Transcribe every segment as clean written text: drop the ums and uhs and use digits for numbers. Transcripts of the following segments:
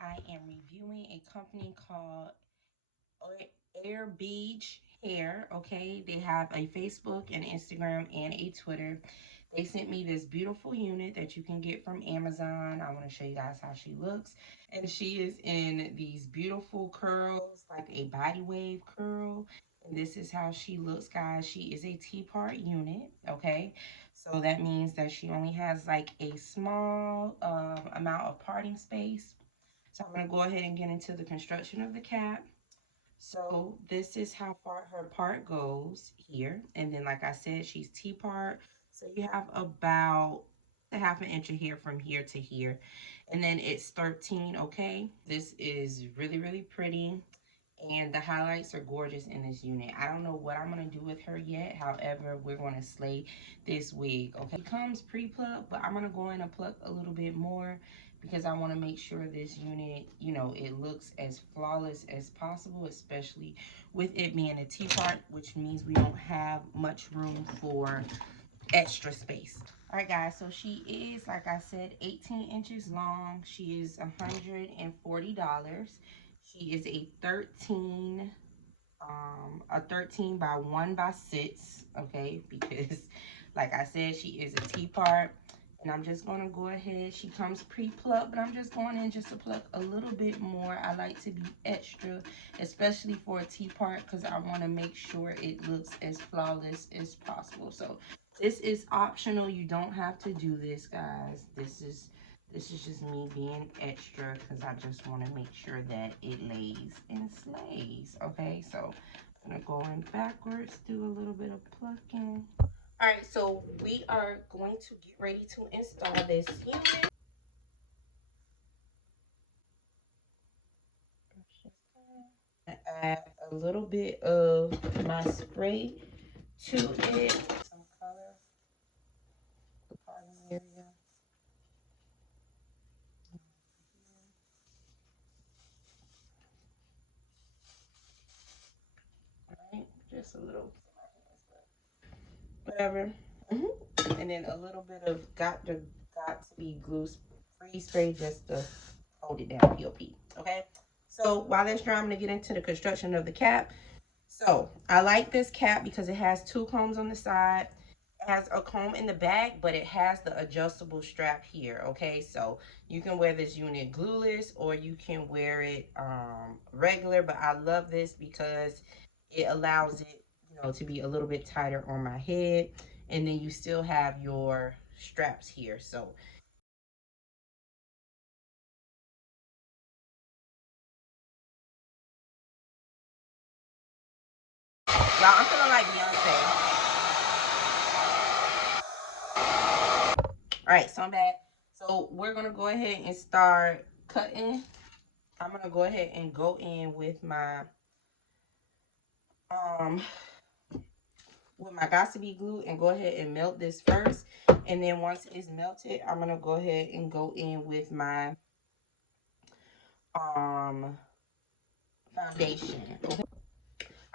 I am reviewing a company called Aorbige hair. Okay, they have a Facebook, an Instagram, and a Twitter. They sent me this beautiful unit that you can get from Amazon. I want to show you guys how she looks. And she is in these beautiful curls, like a body wave curl. And this is how she looks, guys. She is a Tpart unit. Okay, so that means that she only has like a small amount of parting space. So I'm going to go ahead and get into the construction of the cap. So this is how far her part goes here. And then, like I said, she's T-part. So you have about a half an inch of hair from here to here. And then it's 13, okay? This is really, really pretty. And the highlights are gorgeous in this unit. I don't know what I'm going to do with her yet. However, we're going to slay this wig, okay? It comes pre-plucked, but I'm going to go in and pluck a little bit more because I want to make sure this unit, you know, it looks as flawless as possible, especially with it being a T-part, which means we don't have much room for extra space. All right, guys, so she is, like I said, 18 inches long. She is $140. She is a 13 by 1 by 6, okay, because like I said, she is a T-part. And I'm just going to go ahead. She comes pre-plucked, but I'm just going in just to pluck a little bit more. I like to be extra, especially for a T-part, because I want to make sure it looks as flawless as possible. So this is optional. You don't have to do this, guys. This is just me being extra because I just want to make sure that it lays and slays. Okay, so I'm going to go in backwards, do a little bit of plucking. All right, so we are going to get ready to install this unit. Add a little bit of my spray to it. Some color, the parting area. All right, just a little, whatever. And then a little bit of got to be glue free spray just to hold it down, POP. Okay. So while that's dry, I'm gonna get into the construction of the cap. So I like this cap because it has two combs on the side. It has a comb in the back, but it has the adjustable strap here. Okay, so you can wear this unit glueless or you can wear it regular. But I love this because it allows it, you know, to be a little bit tighter on my head, and then you still have your straps here. So y'all, I'm feeling like Beyonce. All right, so I'm back. So we're gonna go ahead and start cutting. I'm gonna go ahead and go in with my um gossipy glue and go ahead and melt this first. And then once it's melted, I'm gonna go ahead and go in with my foundation. Okay.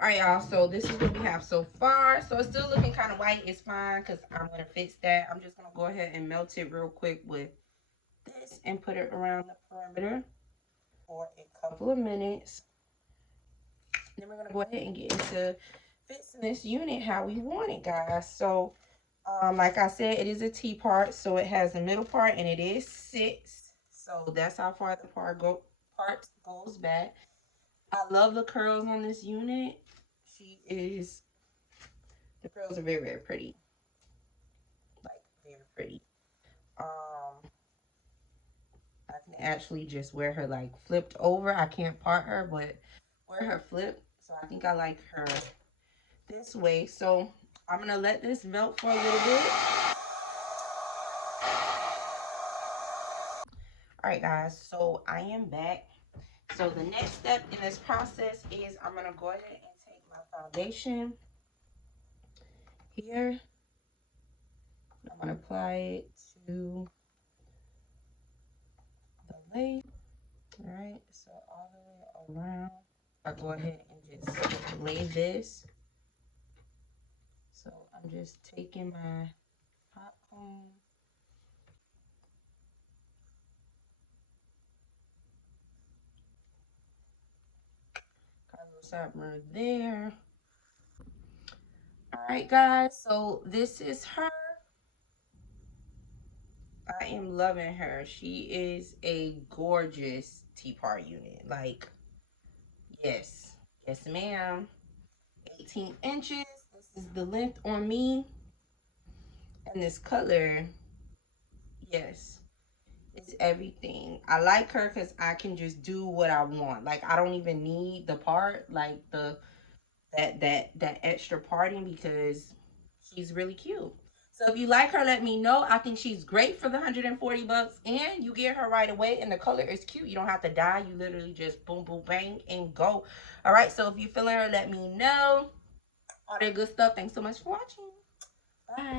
All right, y'all. So this is what we have so far. So it's still looking kind of white. It's fine because I'm gonna fix that. I'm just gonna go ahead and melt it real quick with this and put it around the perimeter for a couple of minutes. Then we're gonna go ahead and get into fixing this unit how we want it, guys. So like I said, it is a T-part, so it has the middle part and it is 6. So that's how far the part goes back. I love the curls on this unit. The curls are very, very pretty. Like very pretty. I can actually just wear her like flipped over. I can't part her, but wear her flipped. So I think I like her this way. So I'm gonna let this melt for a little bit. All right, guys, so I am back. So the next step in this process is I'm gonna go ahead and take my foundation here. I'm gonna apply it to the lid. All right, so all the way around. I go ahead and just lay this. So I'm just taking my hot comb. Submer there. All right, guys. So this is her. I am loving her. She is a gorgeous Tpart unit. Like, yes. Yes, ma'am. 18 inches. This is the length on me. And this color, yes, it's everything. I like her because I can just do what I want. Like, I don't even need the part, like that extra parting, because she's really cute. So if you like her, let me know. I think she's great for the 140 bucks, and you get her right away, and the color is cute. You don't have to dye. You literally just boom, boom, bang, and go. All right, so if you're feeling her, let me know. All that good stuff. Thanks so much for watching. Bye.